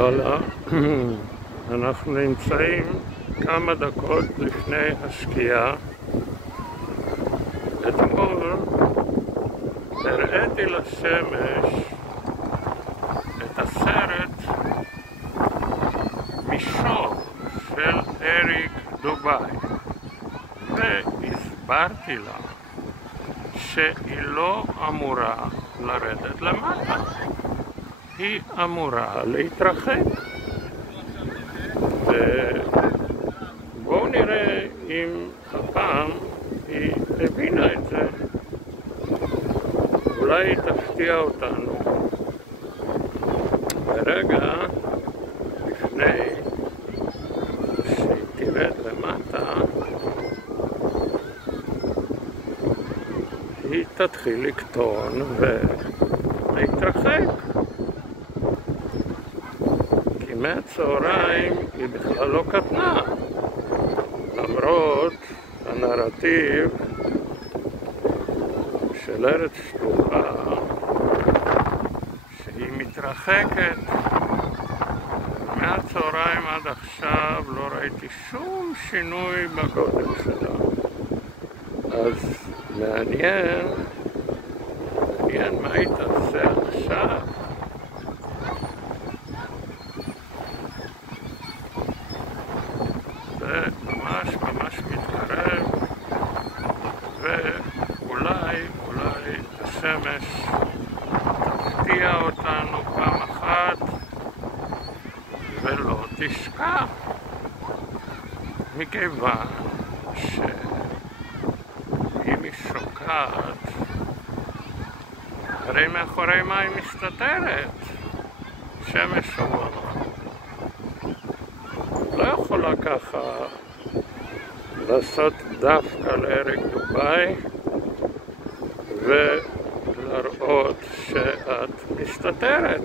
הלאה, אנחנו נמצאים כמה דקות לפני השקיעה. אתמול הראיתי לשמש את הסרט מישור של אריק דובאי, והסברתי לה שהיא לא אמורה לרדת למטה, היא אמורה להתרחק. ובואו נראה אם הפעם היא הבינה את זה. אולי היא תפתיע אותנו ברגע לפני שהיא תרד למטה. היא תתחיל לקטון ולהתרחק, כי מהצהריים היא בכלל לא קטנה, למרות הנרטיב של ארץ שטוחה שהיא מתרחקת. מהצהריים עד עכשיו לא ראיתי שום שינוי בגודל שלה. אז מעניין מה היא תעשה עכשיו. זה ממש מתקרב, ואולי השמש תפתיע אותנו פעם אחת ולא תשכח, מכיוון שהיא משוקעת, הרי מאחורי מה היא מסתתרת? שמש אור. לא יכולה ככה לעשות דווקא לאריק דובאי ולהראות שאת מסתתרת.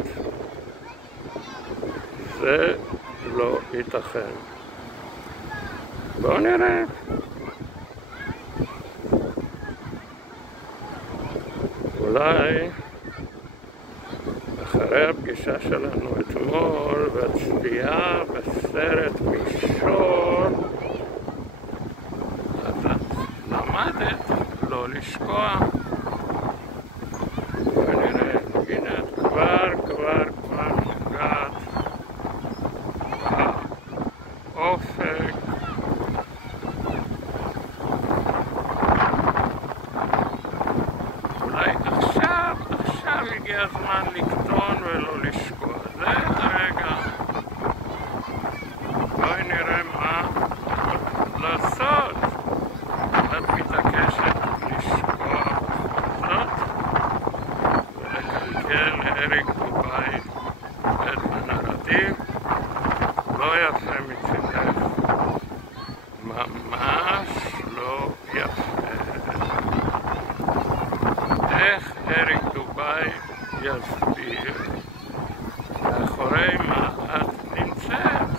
זה לא ייתכן. בואו נראה. אולי אחרי הפגישה שלנו אתמול והצפייה בסרט מישור, אז את למדת לא לשקוע. ונראה, הנה את כבר נוגעת באופק. אולי עכשיו הגיע הזמן לקטון ולא לשקוע. זה הרגע. בואי נראה מה לעשות. את מתעקשת לשקוע זאת ולקלקל לאריק דובאי את הנרטיב. לא יפה מצדך, ממש לא יפה. איך אריק דובאי יסביר מאחורי מה את נמצאת?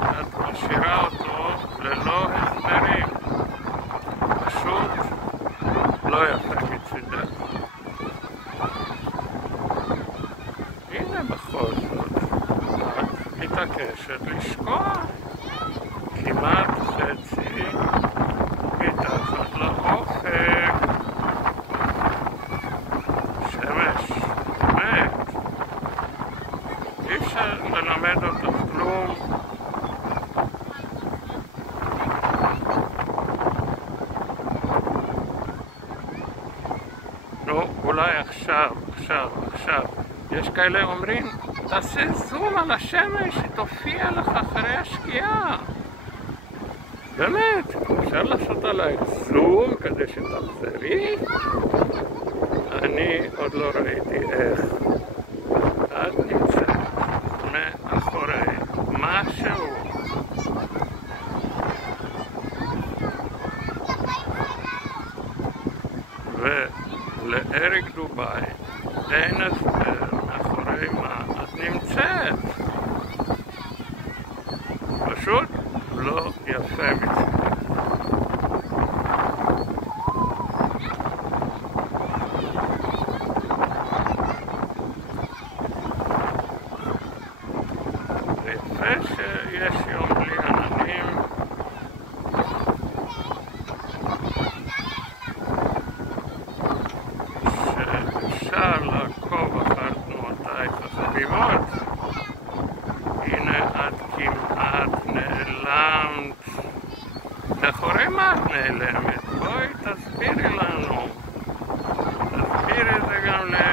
את משאירה אותו ללא הסברים. פשוט לא יפה מצדך. הנה בכל זאת את מתעקשת לשקוע כמעט חצי מתחת לאופק. שמש, באמת, אי אפשר ללמד אותך כלום. נו, אולי עכשיו, יש כאלה אומרים, תעשה זום על השמש, היא תופיע לך אחרי השקיעה. באמת, אפשר לעשות עלייך זום כדי שתחזרי? אני עוד לא ראיתי איך. את נמצאת מאחורי משהו. ולאריק דובאי אין הסבר מאחורי מה את נמצאת. פשוט לא יפה מצדך.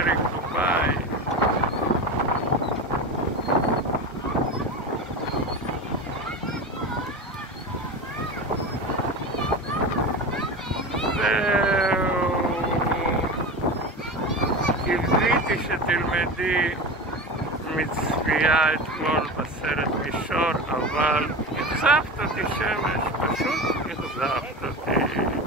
דרך דובאי. קיוויתי שתלמדי מצפייה אתמול בסרט מישור, אבל אכזבת אותי שמש, פשוט אכזבת אותי.